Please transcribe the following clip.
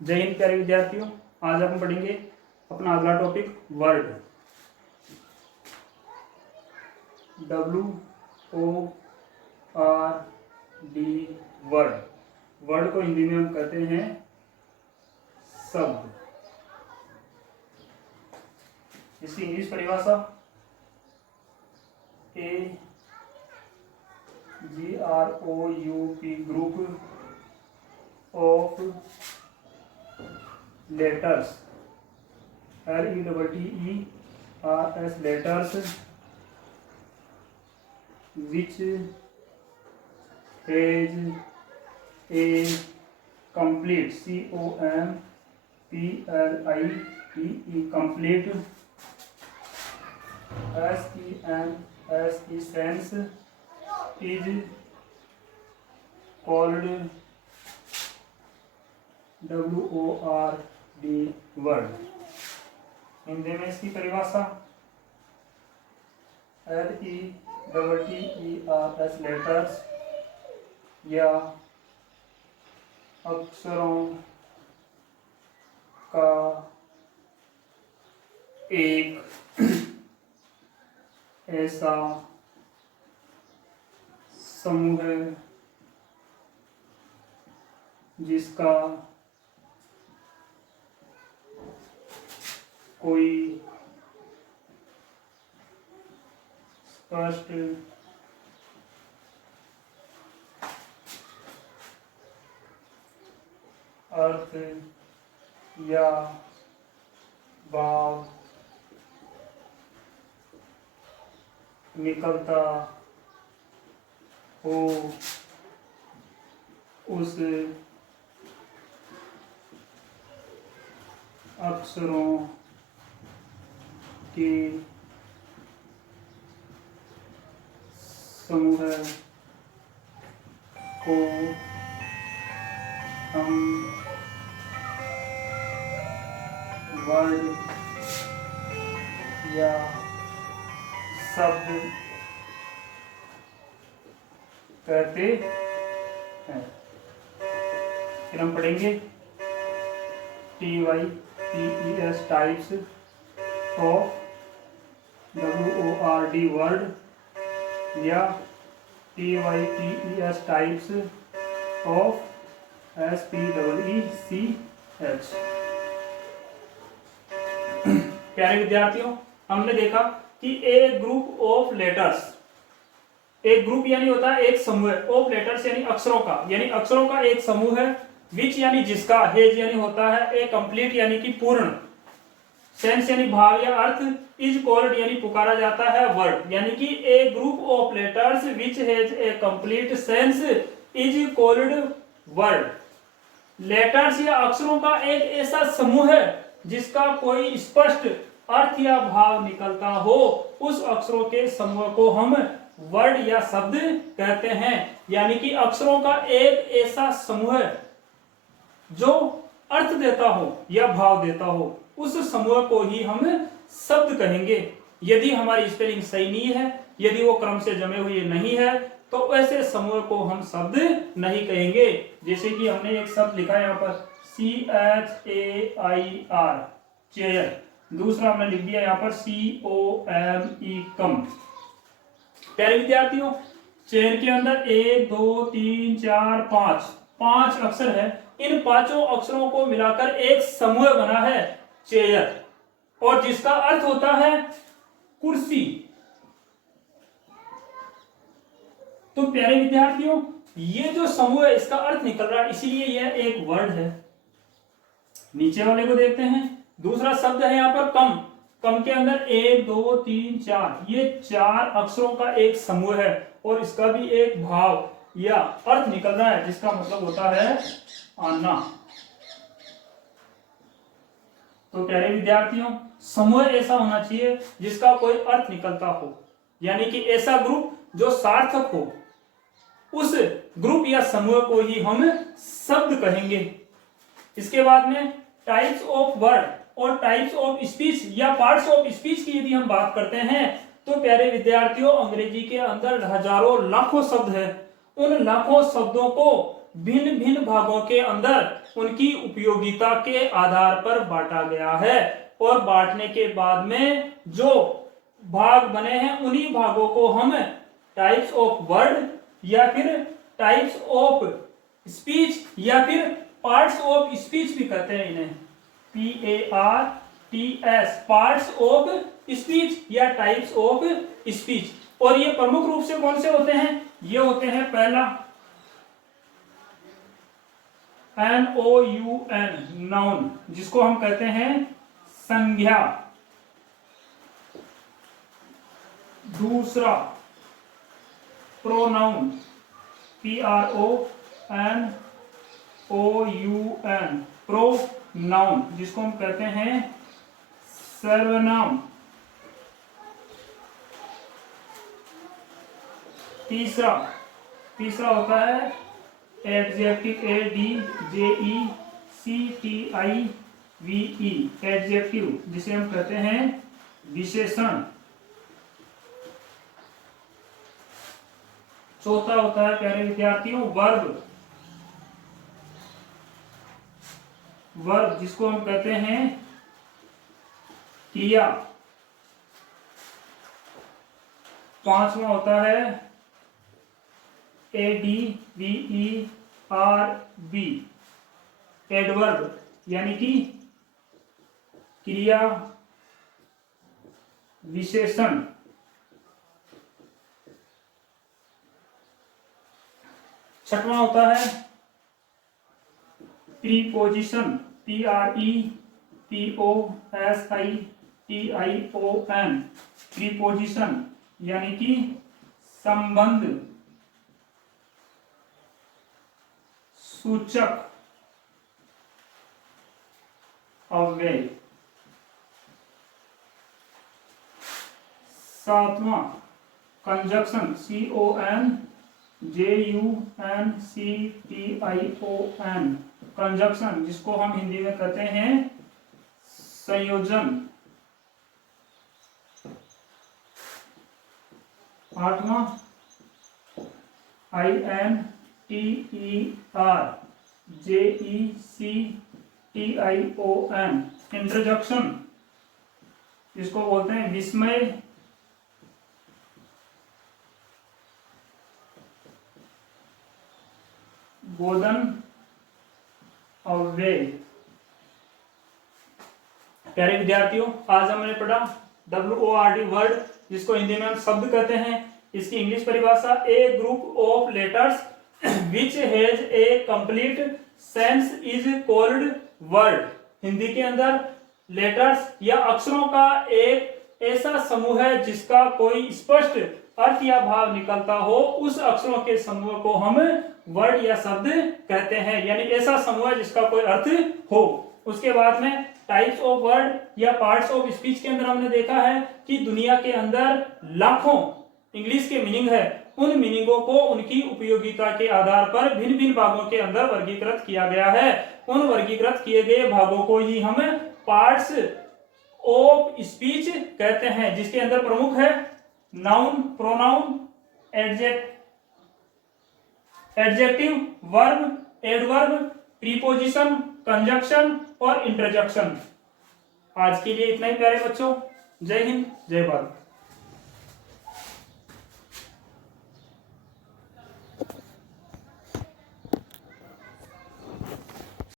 जय हिंद प्यारे विद्यार्थियों। आज हम पढ़ेंगे अपना अगला topic word. WORD word. Word को हिंदी में हम कहते हैं शब्द। इसकी इंग्लिश परिभाषा GROUP group of letters LETTERS letters which has a complete COMPLETE complete sense is called WORD word. Hindi में इसकी परिभाषा LETTERS लेटर्स या अक्षरों का एक ऐसा समूह है जिसका कोई स्पष्ट अर्थ या भाव निकलता हो, उस अक्षरों के समूह को हम वर्ड या शब्द कहते हैं। फिर हम पढ़ेंगे TYPES types of WORD word या TYPES टाइप्स ऑफ SPEECH। प्यारे विद्यार्थियों, हमने देखा कि एक ग्रुप ऑफ लेटर्स, एक ग्रुप यानी होता है एक समूह ऑफ लेटर्स यानी अक्षरों का, यानी अक्षरों का एक समूह है। विच यानी जिसका, हेज यानी होता है ए कंप्लीट यानी कि पूर्ण, सेंस यानी भाव या अर्थ, इज कॉल्ड यानी पुकारा जाता है वर्ड, यानी कि a group of letters which has a complete sense is called word. Letters या अक्षरों का एक ऐसा समूह है जिसका कोई स्पष्ट अर्थ या भाव निकलता हो, उस अक्षरों के समूह को हम वर्ड या शब्द कहते हैं। यानी कि अक्षरों का एक ऐसा समूह जो अर्थ देता हो या भाव देता हो, उस समूह को ही हम शब्द कहेंगे। यदि हमारी स्पेलिंग सही नहीं है, यदि वो क्रम से जमे हुए नहीं है, तो ऐसे समूह को हम शब्द नहीं कहेंगे। जैसे कि हमने एक शब्द लिखा है यहाँ पर CHAIR चेयर, दूसरा हमने लिख दिया यहाँ पर COME कम। प्यारे विद्यार्थियों, चेयर के अंदर 1 2 3 4 5 अक्षर है। इन पांचों अक्षरों को मिलाकर एक समूह बना है चेयर, और जिसका अर्थ होता है कुर्सी। तो प्यारे विद्यार्थियों, ये जो समूह है इसका अर्थ निकल रहा है, इसीलिए यह एक वर्ड है। नीचे वाले को देखते हैं। दूसरा शब्द है यहाँ पर कम। कम के अंदर 1 2 3 4, ये 4 अक्षरों का एक समूह है, और इसका भी एक भाव या अर्थ निकल रहा है, जिसका मतलब होता है आना। तो प्यारे विद्यार्थियों, समूह ऐसा होना चाहिए जिसका कोई अर्थ निकलता हो, यानी कि ऐसा ग्रुप जो सार्थक हो, उस ग्रुप या समूह को ही हम शब्द कहेंगे। इसके बाद में टाइप्स ऑफ वर्ड और टाइप्स ऑफ स्पीच या पार्ट्स ऑफ स्पीच की यदि हम बात करते हैं तो प्यारे विद्यार्थियों अंग्रेजी के अंदर हजारों लाखों शब्द है। उन लाखों शब्दों को भिन्न भिन्न भागों के अंदर उनकी उपयोगिता के आधार पर बांटा गया है, और बांटने के बाद में जो भाग बने हैं उन्हीं भागों को हम टाइप्स ऑफ वर्ड या फिर टाइप्स ऑफ स्पीच या फिर पार्ट्स ऑफ स्पीच भी कहते हैं इन्हें, PARTS, पार्ट्स ऑफ स्पीच या टाइप्स ऑफ स्पीच। और ये प्रमुख रूप से कौन से होते हैं? ये होते हैं पहला NOUN, नाउन, जिसको हम कहते हैं संज्ञा। दूसरा प्रोनाउन, PRONOUN, प्रोनाउन, जिसको हम कहते हैं सर्वनाम। तीसरा होता है एडजेक्टिव, ADJECTIVE, एडजेक्टिव, जिसे हम कहते हैं विशेषण। चौथा होता है प्यारे विद्यार्थियों वर्ब, जिसको हम कहते हैं क्रिया। पांचवा होता है ADVERB, एडवर्ब, यानी कि क्रिया विशेषण। छठवां होता है प्रीपोजिशन, PREPOSITION, प्रीपोजिशन, यानी कि संबंध सूचक अव्यय। सातवां कंजक्शन, CONJUNCTION, कंजक्शन, जिसको हम हिंदी में कहते हैं संयोजन। आठवां INTERJECTION, इंट्रोडक्शन, जिसको बोलते हैं विस्मय। बोधन अव्यय। प्यारे विद्यार्थियों, आज हमने पढ़ा WORD, वर्ड, जिसको हिंदी में हम शब्द कहते हैं। इसकी इंग्लिश परिभाषा, a group of letters which has a complete sense is called word. Hindi के अंदर लेटर्स या अक्षरों का एक ऐसा समूह है जिसका कोई स्पष्ट अर्थ या भाव निकलता हो, उस अक्षरों के समूह को हम वर्ड या शब्द कहते हैं, यानी ऐसा समूह है जिसका कोई अर्थ हो। उसके बाद में टाइप्स ऑफ वर्ड या पार्ट्स ऑफ स्पीच के अंदर हमने देखा है कि दुनिया के अंदर लाखों इंग्लिश के मीनिंग है, उन मीनिंगों को उनकी उपयोगिता के आधार पर भिन्न भिन्न भागों के अंदर वर्गीकृत किया गया है। उन वर्गीकृत किए गए भागों को ही हम पार्ट्स ऑफ स्पीच कहते हैं, जिसके अंदर प्रमुख है noun, pronoun, adjective, verb, adverb, preposition, conjunction और इंटरजेक्शन। आज के लिए इतना ही प्यारे बच्चों। जय हिंद, जय भारत।